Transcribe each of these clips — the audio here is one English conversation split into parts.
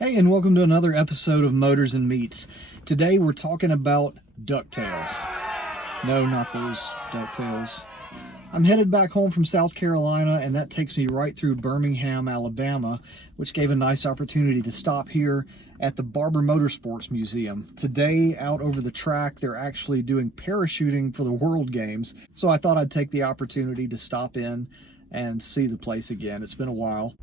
Hey, and welcome to another episode of Motors and Meats. Today we're talking about Ducktails. No, not those Ducktails. I'm headed back home from South Carolina, and that takes me right through Birmingham, Alabama, which gave a nice opportunity to stop here at the Barber Motorsports Museum. Today, out over the track, they're actually doing parachuting for the World Games, so I thought I'd take the opportunity to stop in and see the place again. It's been a while.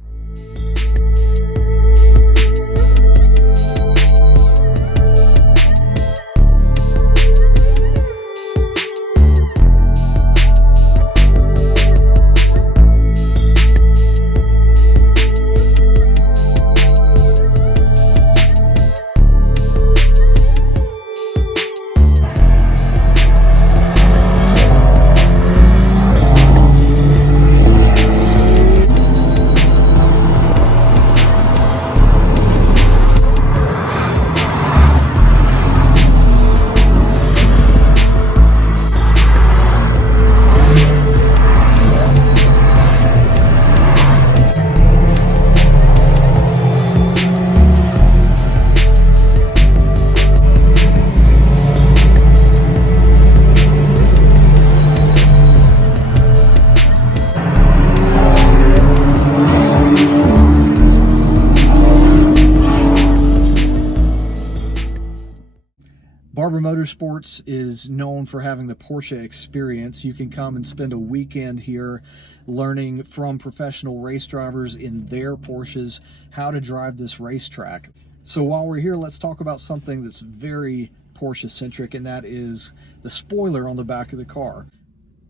Barber Motorsports is known for having the Porsche experience. You can come and spend a weekend here learning from professional race drivers in their Porsches how to drive this racetrack. So while we're here, let's talk about something that's very Porsche-centric, and that is the spoiler on the back of the car.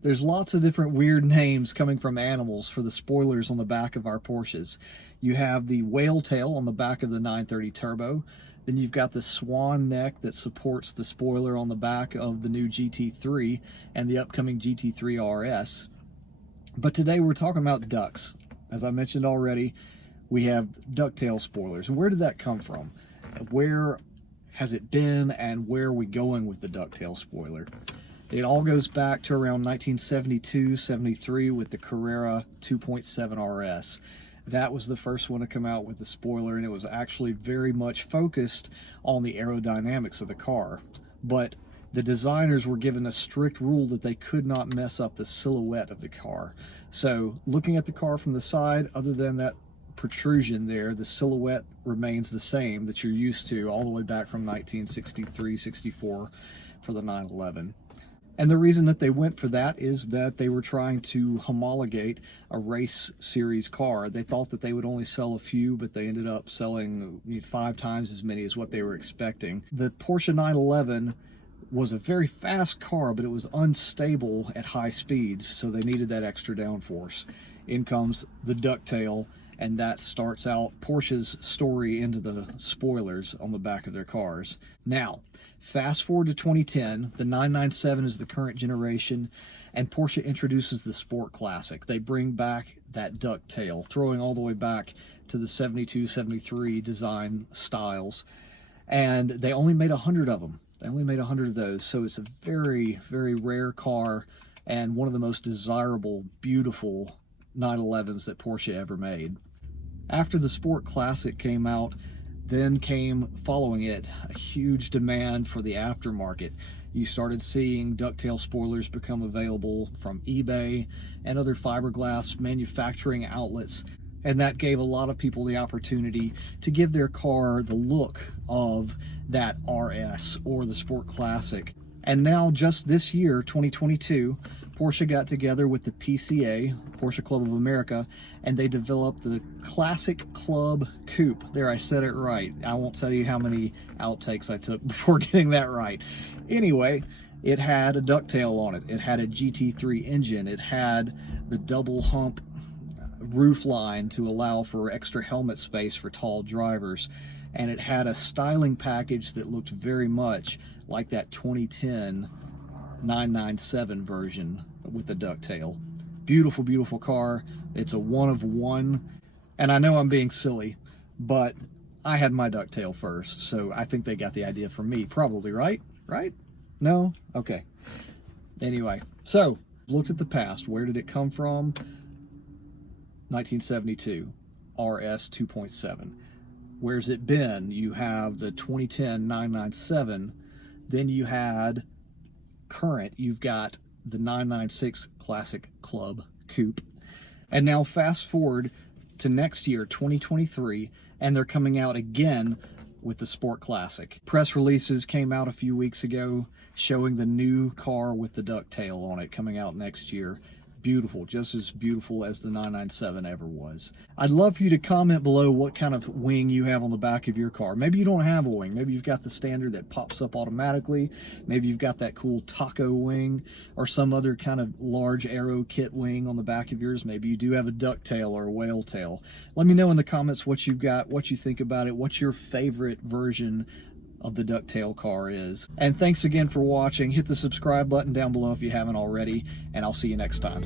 There's lots of different weird names coming from animals for the spoilers on the back of our Porsches. You have the whale tail on the back of the 930 Turbo. Then you've got the swan neck that supports the spoiler on the back of the new GT3 and the upcoming GT3 RS. But today we're talking about ducks. As I mentioned already, we have ducktail spoilers. Where did that come from? Where has it been, and where are we going with the ducktail spoiler? It all goes back to around 1972-73 with the Carrera 2.7 RS. That was the first one to come out with the spoiler, and it was actually very much focused on the aerodynamics of the car. But the designers were given a strict rule that they could not mess up the silhouette of the car. So looking at the car from the side, other than that protrusion there, the silhouette remains the same that you're used to all the way back from 1963-64 for the 911. And the reason that they went for that is that they were trying to homologate a race series car. They thought that they would only sell a few, but they ended up selling 5 times as many as what they were expecting. The Porsche 911 was a very fast car, but it was unstable at high speeds, so they needed that extra downforce. In comes the Ducktail, and that starts out Porsche's story into the spoilers on the back of their cars. Now, fast forward to 2010, the 997 is the current generation, and Porsche introduces the Sport Classic. They bring back that Ducktail, throwing all the way back to the 72-73 design styles, and they only made 100 of them. They only made 100 of those, so it's a very, very rare car and one of the most desirable, beautiful 911s that Porsche ever made. After the Sport Classic came out, then came following it a huge demand for the aftermarket. You started seeing ducktail spoilers become available from eBay and other fiberglass manufacturing outlets, and that gave a lot of people the opportunity to give their car the look of that RS or the Sport Classic. And now, just this year, 2022, Porsche got together with the PCA, Porsche Club of America, and they developed the Classic Club Coupe. There, I said it right. I won't tell you how many outtakes I took before getting that right. Anyway, it had a ducktail on it. It had a GT3 engine. It had the double hump roof line to allow for extra helmet space for tall drivers. And it had a styling package that looked very much like that 2010 997 version with the ducktail. Beautiful, beautiful car. It's a one of one. And I know I'm being silly, but I had my ducktail first, so I think they got the idea from me. Probably, right? Right? No? Okay. Anyway, so looked at the past. Where did it come from? 1972, RS 2.7. Where's it been? You have the 2010 997, then you had current, you've got the 996 Classic Club Coupe. And now fast forward to next year, 2023, and they're coming out again with the Sport Classic. Press releases came out a few weeks ago showing the new car with the ducktail on it coming out next year. Beautiful, just as beautiful as the 997 ever was. I'd love for you to comment below what kind of wing you have on the back of your car. Maybe you don't have a wing. Maybe you've got the standard that pops up automatically. Maybe you've got that cool taco wing or some other kind of large aero kit wing on the back of yours. Maybe you do have a ducktail or a whale tail. Let me know in the comments what you've got, what you think about it, what's your favorite version of the ducktail car is. And thanks again for watching. Hit the subscribe button down below if you haven't already, and I'll see you next time.